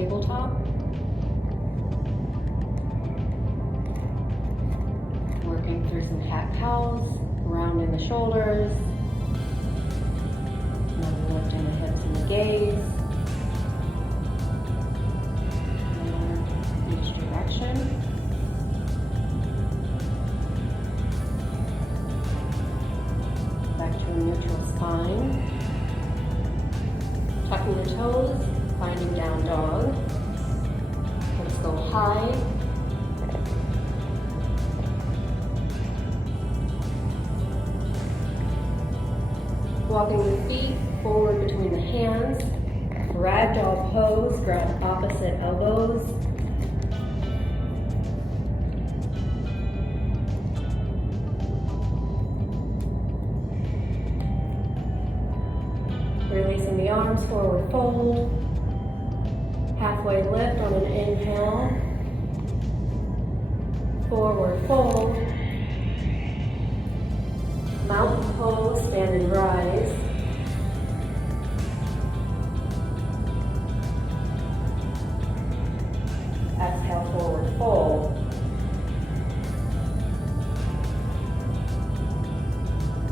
tabletop. Working through some cat-cows, rounding the shoulders, and lifting the hips and the gaze. And each direction. Back to a neutral spine. Tucking your toes, finding down dog. Let's go high. Walking the feet forward between the hands. Ragdoll pose, grab opposite elbows. Releasing the arms, forward fold. Halfway lift on an inhale. Forward fold. Mountain pose, stand and rise. Exhale, forward fold.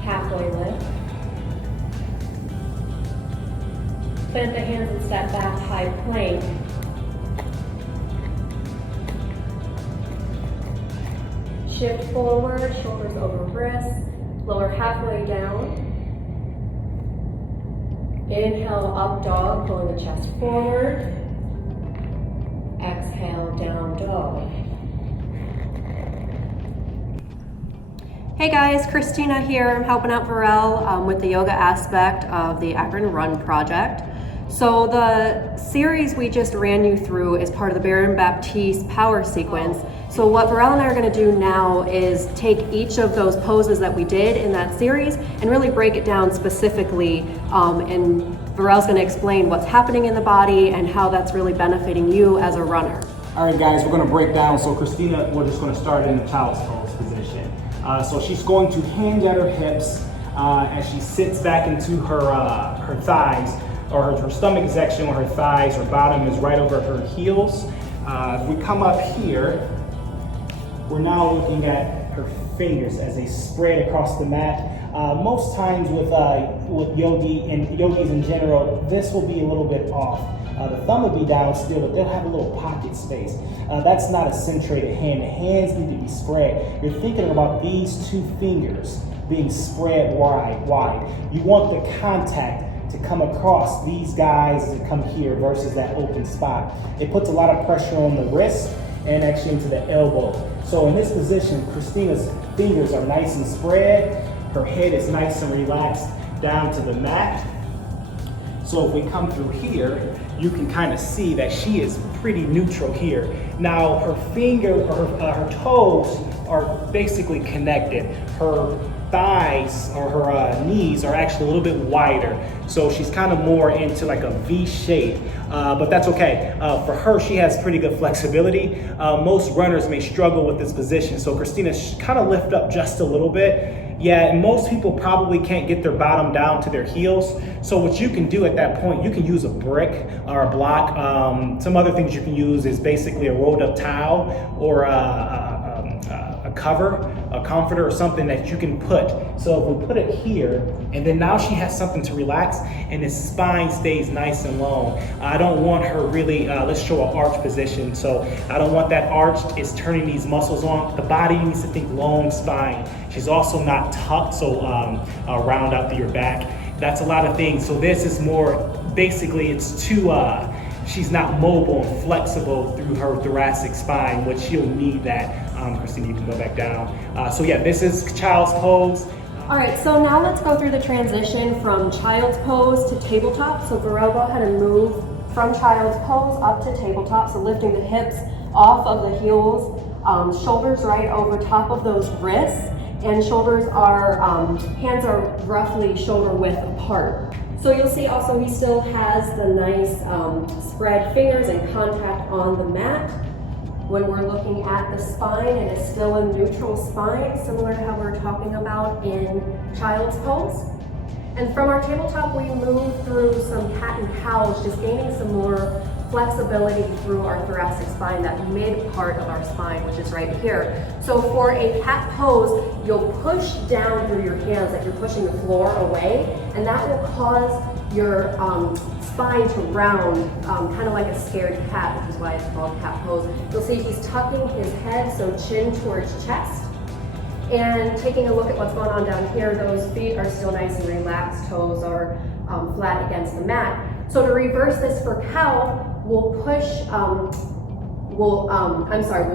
Halfway lift. Plant the hands and step back, high plank. Shift forward, shoulders over wrists. Lower halfway down. Inhale, up dog, pulling the chest forward. Exhale, down dog. Hey guys, Christina here. I'm helping out Verrelle with the yoga aspect of the Akron Run project. So the series we just ran you through is part of the Baron Baptiste power sequence. So what Verrelle and I are going to do now is take each of those poses that we did in that series and really break it down specifically, and Verrelle's going to explain what's happening in the body and how that's really benefiting you as a runner. All right guys, we're going to break down. So Christina, we're just going to start in the child's pose position. So she's going to hinge at her hips as she sits back into her thighs, or her stomach is actually on her thighs, her bottom is right over her heels. If we come up here, we're now looking at her fingers as they spread across the mat. Most times with yogis in general, this will be a little bit off. The thumb will be down still, but they'll have a little pocket space. That's not a centrated hand. The hands need to be spread. You're thinking about these two fingers being spread wide. You want the contact to come across these guys to come here versus that open spot. It puts a lot of pressure on the wrist and actually into the elbow. So in this position, Christina's fingers are nice and spread. Her head is nice and relaxed down to the mat. So if we come through here, you can kind of see that she is pretty neutral here. Now her toes are basically connected. Her thighs or her knees are actually a little bit wider. So she's kind of more into like a V shape, but that's okay. For her, she has pretty good flexibility. Most runners may struggle with this position. So Christina, kind of lift up just a little bit. Yeah, and most people probably can't get their bottom down to their heels. So what you can do at that point, you can use a brick or a block. Some other things you can use is basically a rolled up towel or a cover, a comforter, or something that you can put. So if we put it here, and then now she has something to relax, and his spine stays nice and long. I don't want her really, let's show an arch position. So I don't want that arch is turning these muscles on. The body needs to think long spine. She's also not tucked, so round out to your back. That's a lot of things. So this is more, basically it's too, she's not mobile and flexible through her thoracic spine, which she'll need that. Christina, you can go back down. So yeah, this is child's pose. All right, so now let's go through the transition from child's pose to tabletop. So Verrelle, go ahead and move from child's pose up to tabletop. So lifting the hips off of the heels, shoulders right over top of those wrists, and shoulders are, hands are roughly shoulder width apart. So you'll see also he still has the nice spread fingers and contact on the mat. When we're looking at the spine, it is still a neutral spine, similar to how we were talking about in child's pose. And from our tabletop, we move through some cat and cows, just gaining some more flexibility through our thoracic spine, that mid part of our spine, which is right here. So for a cat pose, you'll push down through your hands like you're pushing the floor away, and that will cause your spine to round, kind of like a scared cat, which is why it's called cat pose. You'll see he's tucking his head, so chin towards chest. And taking a look at what's going on down here, those feet are still nice and relaxed, toes are flat against the mat. So to reverse this for cow, we'll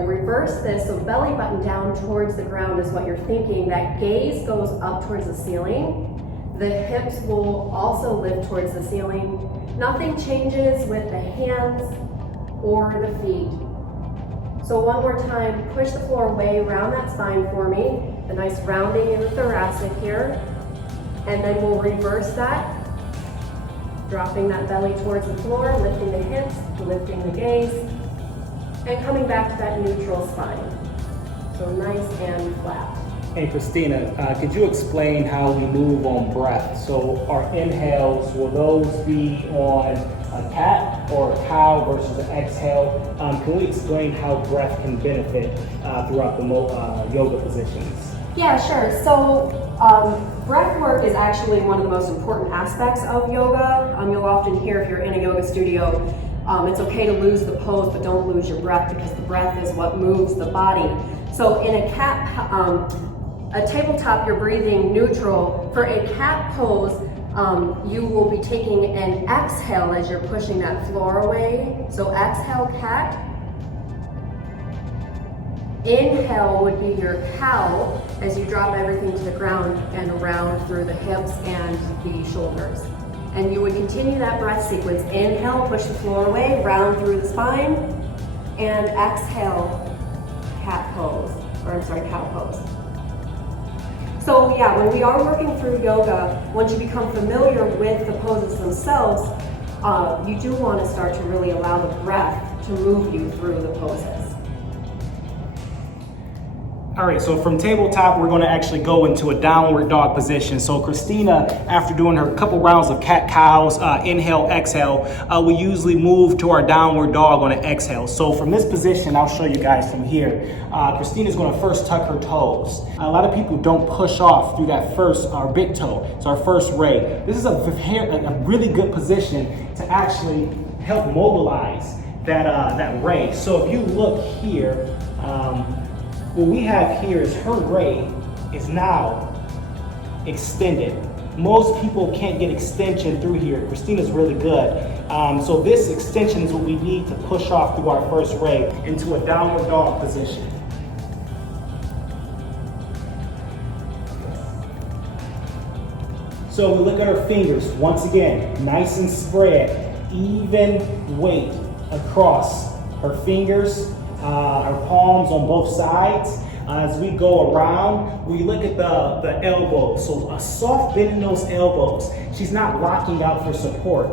reverse this, so belly button down towards the ground is what you're thinking. That gaze goes up towards the ceiling. The hips will also lift towards the ceiling. Nothing changes with the hands or the feet. So one more time, push the floor away, round that spine for me. A nice rounding in the thoracic here. And then we'll reverse that. Dropping that belly towards the floor, lifting the hips, lifting the gaze, and coming back to that neutral spine. So nice and flat. Hey Christina, could you explain how we move on breath? So our inhales, will those be on a cat or a cow versus an exhale? Can we explain how breath can benefit throughout the yoga positions? Yeah, sure. So breath work is actually one of the most important aspects of yoga. You'll often hear if you're in a yoga studio, it's okay to lose the pose, but don't lose your breath, because the breath is what moves the body. So in a tabletop, you're breathing neutral. For a cat pose, you will be taking an exhale as you're pushing that floor away. So exhale, cat. Inhale would be your cow as you drop everything to the ground and round through the hips and the shoulders. And you would continue that breath sequence. Inhale, push the floor away, round through the spine, and exhale, cat pose, or I'm sorry, cow pose. So yeah, when we are working through yoga, once you become familiar with the poses themselves, you do want to start to really allow the breath to move you through the poses. All right, so from tabletop, we're gonna actually go into a downward dog position. So Christina, after doing her couple rounds of cat-cows, inhale, exhale, we usually move to our downward dog on an exhale. So from this position, I'll show you guys from here. Christina's gonna first tuck her toes. A lot of people don't push off through that first, our big toe. It's our first ray. This is a really good position to actually help mobilize that ray. So if you look here, what we have here is her ray is now extended. Most people can't get extension through here. Christina's really good. So this extension is what we need to push off through our first ray into a downward dog position. So we look at her fingers, once again, nice and spread, even weight across her fingers, our palms on both sides. As we go around, we look at the elbows. So a soft bend in those elbows. She's not locking out for support.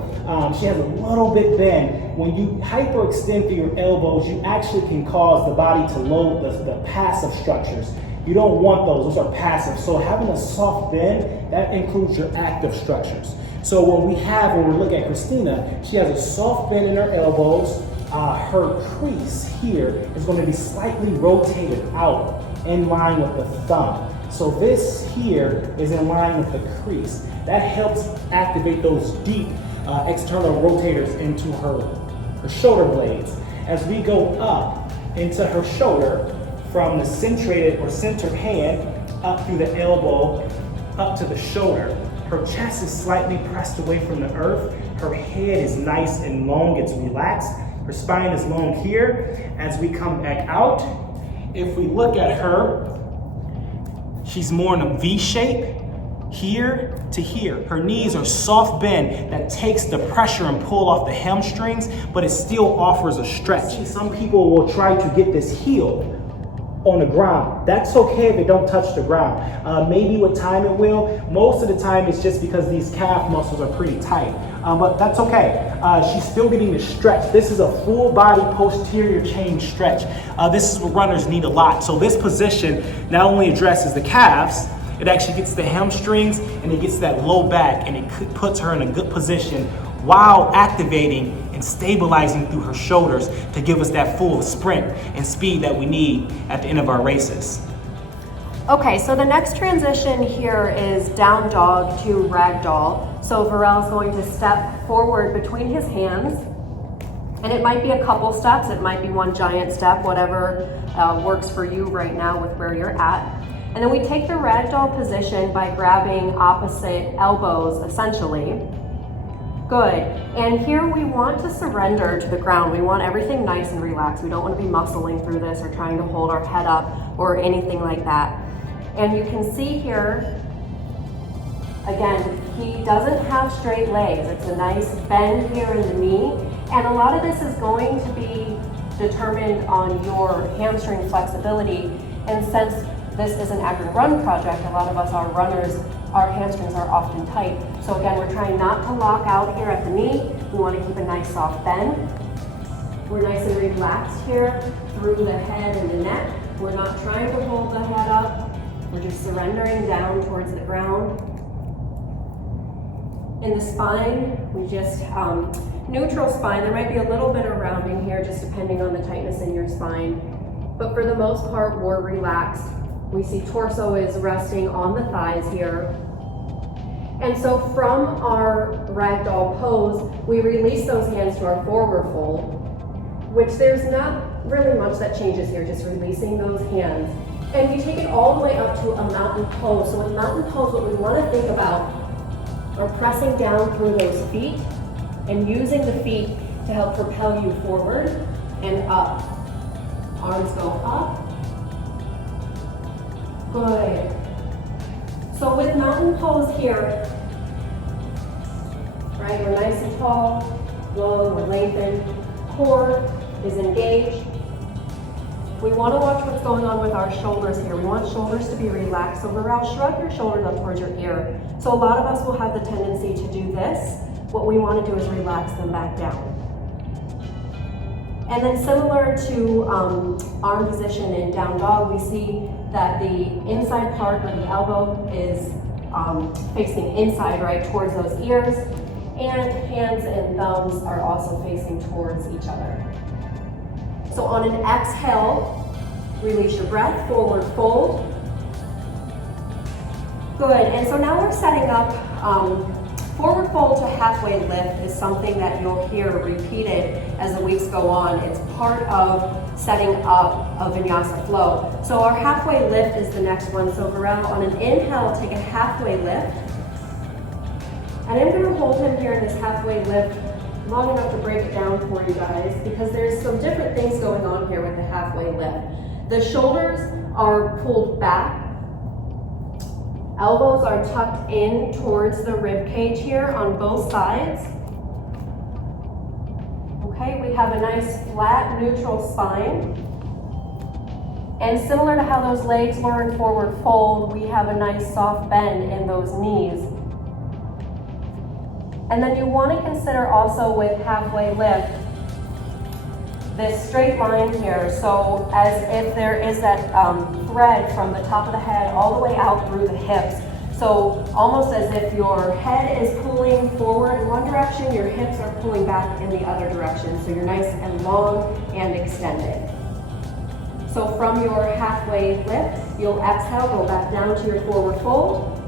She has a little bit bend. When you hyperextend through your elbows, you actually can cause the body to load the passive structures. You don't want those are passive. So having a soft bend, that includes your active structures. So when we look at Christina, she has a soft bend in her elbows. Her crease here is going to be slightly rotated out in line with the thumb. So this here is in line with the crease. That helps activate those deep external rotators into her shoulder blades. As we go up into her shoulder, from the centrated or centered hand up through the elbow, up to the shoulder. Her chest is slightly pressed away from the earth. Her head is nice and long, it's relaxed. Her spine is long here. As we come back out, if we look at her, she's more in a V shape, here to here. Her knees are soft bend that takes the pressure and pull off the hamstrings, but it still offers a stretch. Some people will try to get this heel on the ground. That's okay if it don't touch the ground. Maybe with time it will. Most of the time it's just because these calf muscles are pretty tight. But that's okay. She's still getting the stretch. This is a full body posterior chain stretch. This is what runners need a lot. So this position not only addresses the calves, it actually gets the hamstrings and it gets that low back, and it puts her in a good position while activating and and stabilizing through her shoulders to give us that full sprint and speed that we need at the end of our races. Okay, so the next transition here is down dog to ragdoll. So Verrelle is going to step forward between his hands, and it might be a couple steps, it might be one giant step, whatever works for you right now with where you're at. And then we take the ragdoll position by grabbing opposite elbows, essentially. Good. And here we want to surrender to the ground. We want everything nice and relaxed. We don't want to be muscling through this or trying to hold our head up or anything like that. And you can see here, again, he doesn't have straight legs. It's a nice bend here in the knee. And a lot of this is going to be determined on your hamstring flexibility. And since this is an Akron run project, a lot of us are runners, our hamstrings are often tight. So again, we're trying not to lock out here at the knee. We want to keep a nice soft bend. We're nice and relaxed here through the head and the neck. We're not trying to hold the head up. We're just surrendering down towards the ground. In the spine, we just, neutral spine. There might be a little bit of rounding here just depending on the tightness in your spine. But for the most part, we're relaxed. We see torso is resting on the thighs here. And so from our ragdoll pose, we release those hands to our forward fold, which there's not really much that changes here, just releasing those hands. And we take it all the way up to a mountain pose. So in mountain pose, what we want to think about are pressing down through those feet and using the feet to help propel you forward and up. Arms go up. Good. So with mountain pose here, right, we're nice and tall, long, we're lengthened, core is engaged. We want to watch what's going on with our shoulders here. We want shoulders to be relaxed. So Verrelle, shrug your shoulders up towards your ear. So a lot of us will have the tendency to do this. What we want to do is relax them back down. And then similar to arm position in down dog, we see that the inside part of the elbow is facing inside, right, towards those ears. And hands and thumbs are also facing towards each other. So on an exhale, release your breath, forward fold. Good, and so now we're setting up, forward fold to halfway lift is something that you'll hear repeated as the weeks go on. It's part of setting up a vinyasa flow. So our halfway lift is the next one. So Verrelle, on an inhale, take a halfway lift. And I'm gonna hold him here in this halfway lift long enough to break it down for you guys, because there's some different things going on here with the halfway lift. The shoulders are pulled back. Elbows are tucked in towards the rib cage here on both sides. Okay, we have a nice flat neutral spine. And similar to how those legs were in forward fold, we have a nice soft bend in those knees. And then you want to consider also with halfway lift, this straight line here. So as if there is that thread from the top of the head all the way out through the hips. So almost as if your head is pulling forward in one direction, your hips are pulling back in the other direction. So you're nice and long and extended. So from your halfway lift, you'll exhale, go back down to your forward fold.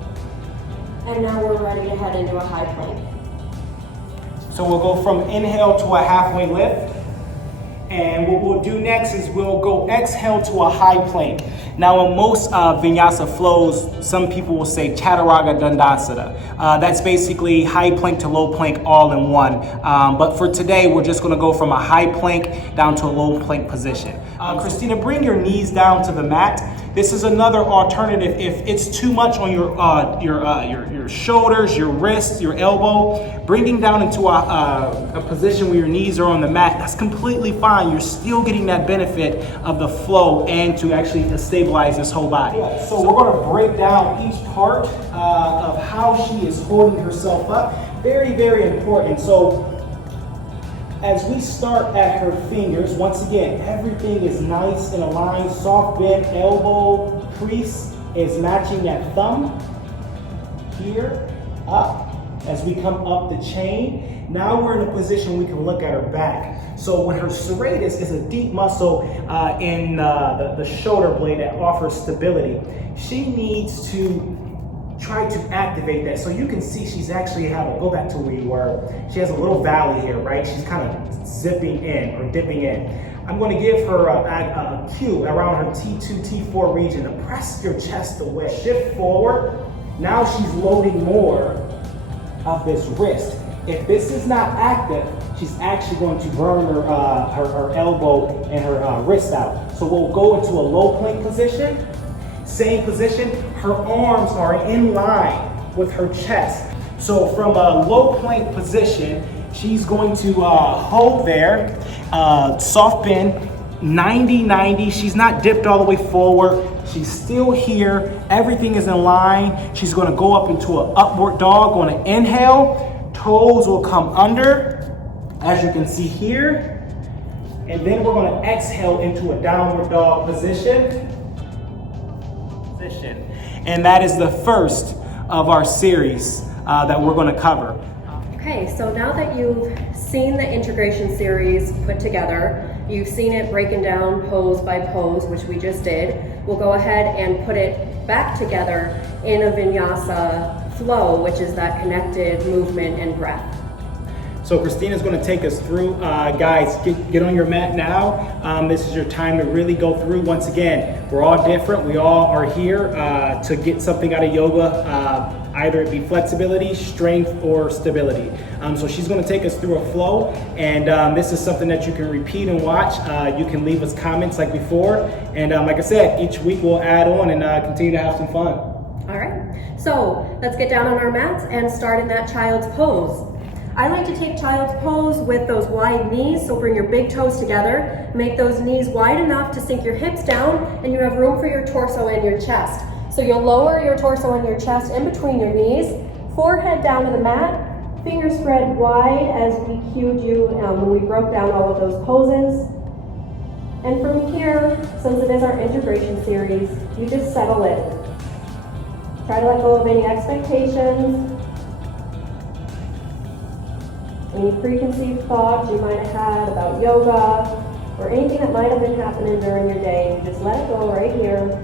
And now we're ready to head into a high plank. So we'll go from inhale to a halfway lift. And what we'll do next is we'll go exhale to a high plank. Now in most vinyasa flows, some people will say Chaturanga Dandasana. That's basically high plank to low plank all in one. But for today, we're just gonna go from a high plank down to a low plank position. Christina, bring your knees down to the mat. This is another alternative if it's too much on your shoulders, your wrists, your elbow. Bringing down into a position where your knees are on the mat, that's completely fine. You're still getting that benefit of the flow and to actually stabilize this whole body. So we're going to break down each part of how she is holding herself up. Very, very important. So as we start at her fingers, once again, everything is nice and aligned. Soft bend, elbow crease is matching that thumb. Here, up, As we come up the chain, now we're in a position we can look at her back. So when her serratus is a deep muscle in the shoulder blade that offers stability, she needs to try to activate that. So you can see she's actually go back to where you were. She has a little valley here, right? She's kind of zipping in or dipping in. I'm going to give her a cue around her T2, T4 region to press your chest away. Shift forward. Now she's loading more of this wrist. If this is not active, she's actually going to burn her elbow and her wrist out. So we'll go into a low plank position. Same position, her arms are in line with her chest. So from a low plank position, she's going to hold there, soft bend, 90-90. She's not dipped all the way forward. She's still here. Everything is in line. She's going to go up into an upward dog. On an inhale, toes will come under, as you can see here. And then we're going to exhale into a downward dog position. And that is the first of our series that we're going to cover. Okay, so now that you've seen the integration series put together, you've seen it breaking down pose by pose, which we just did, we'll go ahead and put it back together in a vinyasa flow, which is that connected movement and breath. So Christina's going to take us through. Guys, get on your mat now. This is your time to really go through. Once again, we're all different. We all are here to get something out of yoga, either it be flexibility, strength, or stability. So she's going to take us through a flow, and this is something that you can repeat and watch. You can leave us comments like before, and like I said, each week we'll add on and continue to have some fun. All right, so let's get down on our mats and start in that child's pose. I like to take child's pose with those wide knees, so bring your big toes together, make those knees wide enough to sink your hips down, and you have room for your torso and your chest. So you'll lower your torso and your chest in between your knees, forehead down to the mat, fingers spread wide as we cued you when we broke down all of those poses. And from here, since it is our integration series, you just settle in. Try to let go of any expectations, any preconceived thoughts you might have had about yoga, or anything that might have been happening during your day. Just let it go right here.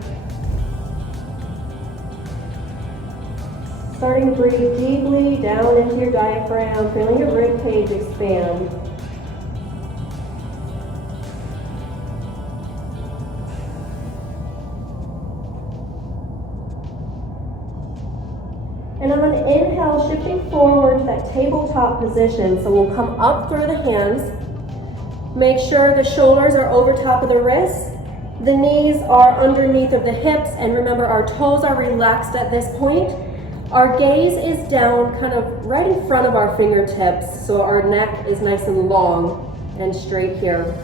Starting to breathe deeply down into your diaphragm, feeling your rib cage expand. And on an inhale, shifting forward to that tabletop position. So we'll come up through the hands. Make sure the shoulders are over top of the wrists. The knees are underneath of the hips. And remember, our toes are relaxed at this point. Our gaze is down kind of right in front of our fingertips. So our neck is nice and long and straight here.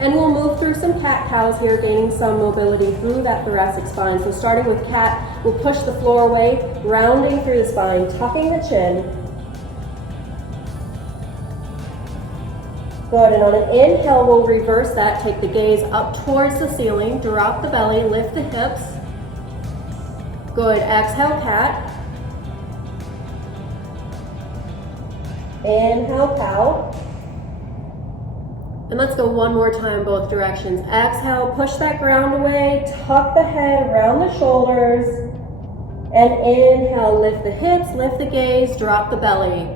And we'll move through some cat-cows here, gaining some mobility through that thoracic spine. So starting with cat, we'll push the floor away, rounding through the spine, tucking the chin. Good, and on an inhale, we'll reverse that. Take the gaze up towards the ceiling, drop the belly, lift the hips. Good, exhale, cat. Inhale, cow. And let's go one more time, both directions. Exhale, push that ground away, tuck the head around the shoulders, and inhale, lift the hips, lift the gaze, drop the belly.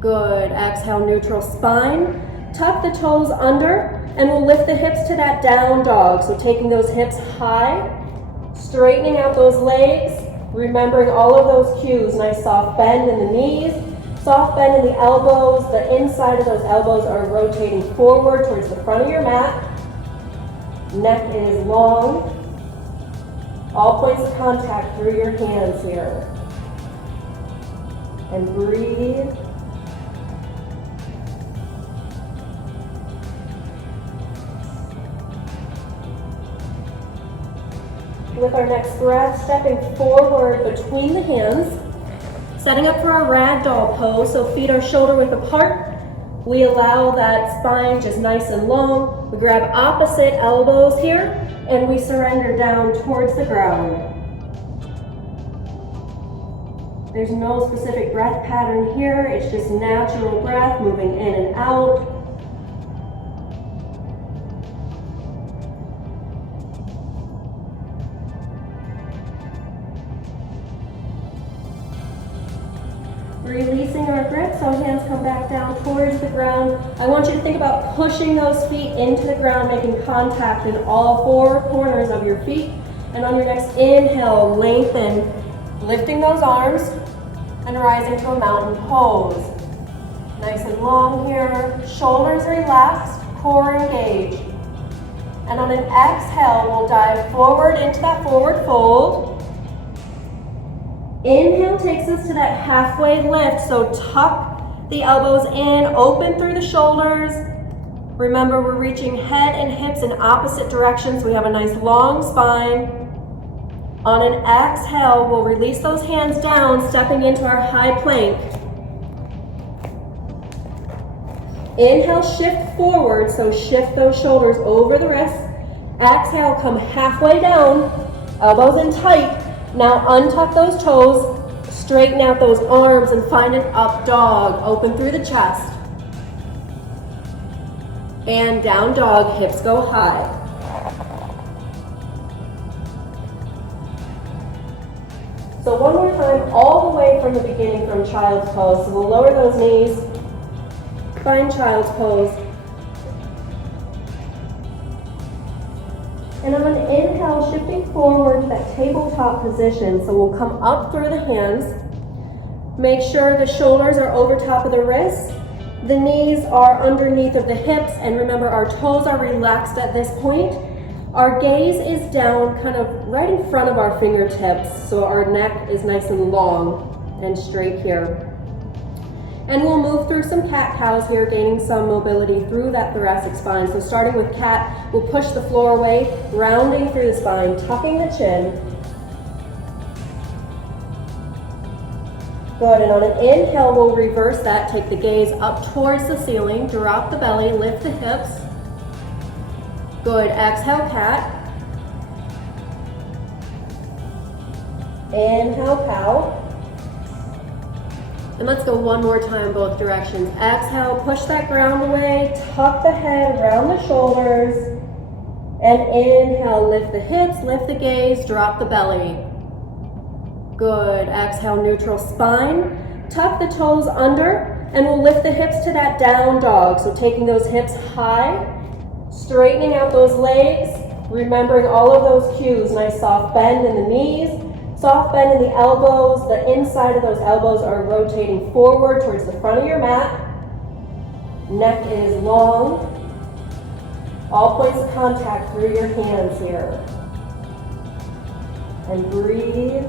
Good, exhale, neutral spine. Tuck the toes under, and we'll lift the hips to that down dog. So taking those hips high, straightening out those legs, remembering all of those cues. Nice soft bend in the knees. Soft bend in the elbows. The inside of those elbows are rotating forward towards the front of your mat. Neck is long. All points of contact through your hands here. And breathe. With our next breath, stepping forward between the hands. Setting up for our ragdoll pose, so feet are shoulder width apart. We allow that spine just nice and long. We grab opposite elbows here, and we surrender down towards the ground. There's no specific breath pattern here. It's just natural breath moving in and out. Releasing our grip, so hands come back down towards the ground. I want you to think about pushing those feet into the ground, making contact in all four corners of your feet. And on your next inhale, lengthen, lifting those arms and rising to a mountain pose. Nice and long here, shoulders relaxed, core engaged. And on an exhale, we'll dive forward into that forward fold. Inhale takes us to that halfway lift, so tuck the elbows in, open through the shoulders. Remember, we're reaching head and hips in opposite directions. We have a nice long spine. On an exhale, we'll release those hands down, stepping into our high plank. Inhale, shift forward, so shift those shoulders over the wrists. Exhale, come halfway down, elbows in tight. Now untuck those toes, straighten out those arms and find an up dog. Open through the chest. And down dog, hips go high. So one more time, all the way from the beginning from child's pose. So we'll lower those knees, find child's pose. And on an inhale, shifting forward to that tabletop position. So we'll come up through the hands. Make sure the shoulders are over top of the wrists. The knees are underneath of the hips. And remember, our toes are relaxed at this point. Our gaze is down kind of right in front of our fingertips. So our neck is nice and long and straight here. And we'll move through some cat-cows here, gaining some mobility through that thoracic spine. So starting with cat, we'll push the floor away, rounding through the spine, tucking the chin. Good, and on an inhale, we'll reverse that. Take the gaze up towards the ceiling, drop the belly, lift the hips. Good, exhale, cat. Inhale, cow. And let's go one more time, both directions. Exhale, push that ground away, tuck the head around the shoulders. And inhale, lift the hips, lift the gaze, drop the belly. Good, exhale, neutral spine. Tuck the toes under, and we'll lift the hips to that down dog. So taking those hips high, straightening out those legs, remembering all of those cues. Nice soft bend in the knees. Soft bend in the elbows. The inside of those elbows are rotating forward towards the front of your mat. Neck is long. All points of contact through your hands here. And breathe.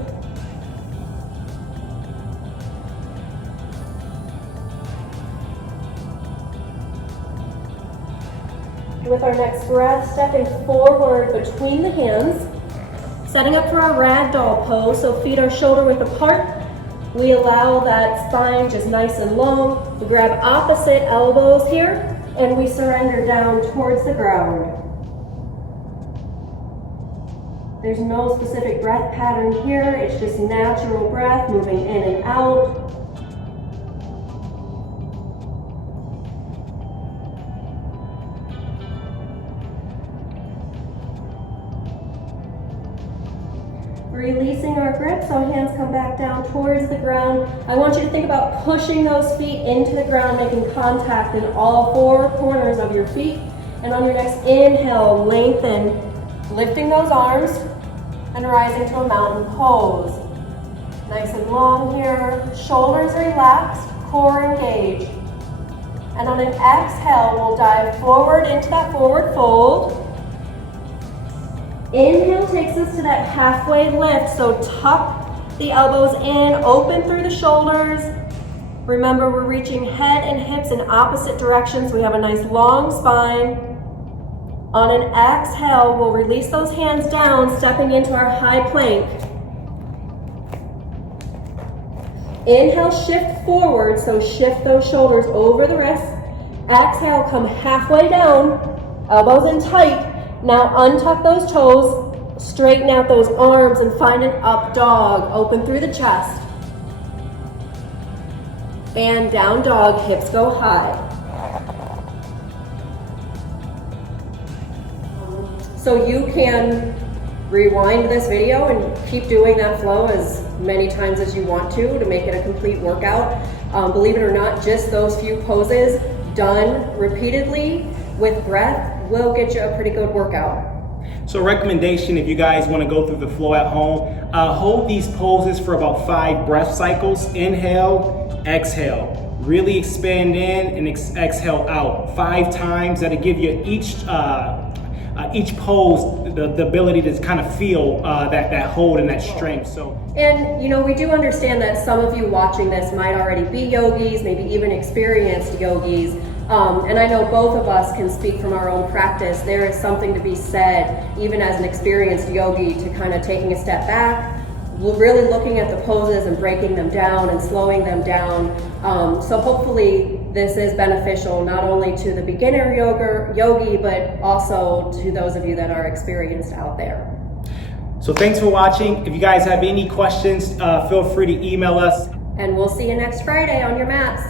With our next breath, stepping forward between the hands. Setting up for our ragdoll pose, so feet are shoulder width apart. We allow that spine just nice and long. We grab opposite elbows here, and we surrender down towards the ground. There's no specific breath pattern here. It's just natural breath moving in and out. Releasing our grip, so hands come back down towards the ground. I want you to think about pushing those feet into the ground, making contact in all four corners of your feet. And on your next inhale, lengthen, lifting those arms and rising to a mountain pose. Nice and long here, shoulders relaxed, core engaged. And on an exhale, we'll dive forward into that forward fold. Inhale takes us to that halfway lift, so tuck the elbows in, open through the shoulders. Remember, we're reaching head and hips in opposite directions. We have a nice long spine. On an exhale, we'll release those hands down, stepping into our high plank. Inhale, shift forward, so shift those shoulders over the wrists. Exhale, come halfway down, elbows in tight. Now untuck those toes, straighten out those arms and find an up dog. Open through the chest. And down dog, hips go high. So you can rewind this video and keep doing that flow as many times as you want to make it a complete workout. Believe it or not, just those few poses done repeatedly with breath will get you a pretty good workout. So recommendation, if you guys want to go through the flow at home, hold these poses for about 5 breath cycles. Inhale, exhale, really expand in and exhale out 5 times. That'll give you each pose the ability to kind of feel that hold and that strength. And you know, we do understand that some of you watching this might already be yogis, maybe even experienced yogis. And I know both of us can speak from our own practice. There is something to be said, even as an experienced yogi, to kind of taking a step back, really looking at the poses and breaking them down and slowing them down. So hopefully this is beneficial not only to the beginner yogi, but also to those of you that are experienced out there. So thanks for watching. If you guys have any questions, feel free to email us. And we'll see you next Friday on your mats.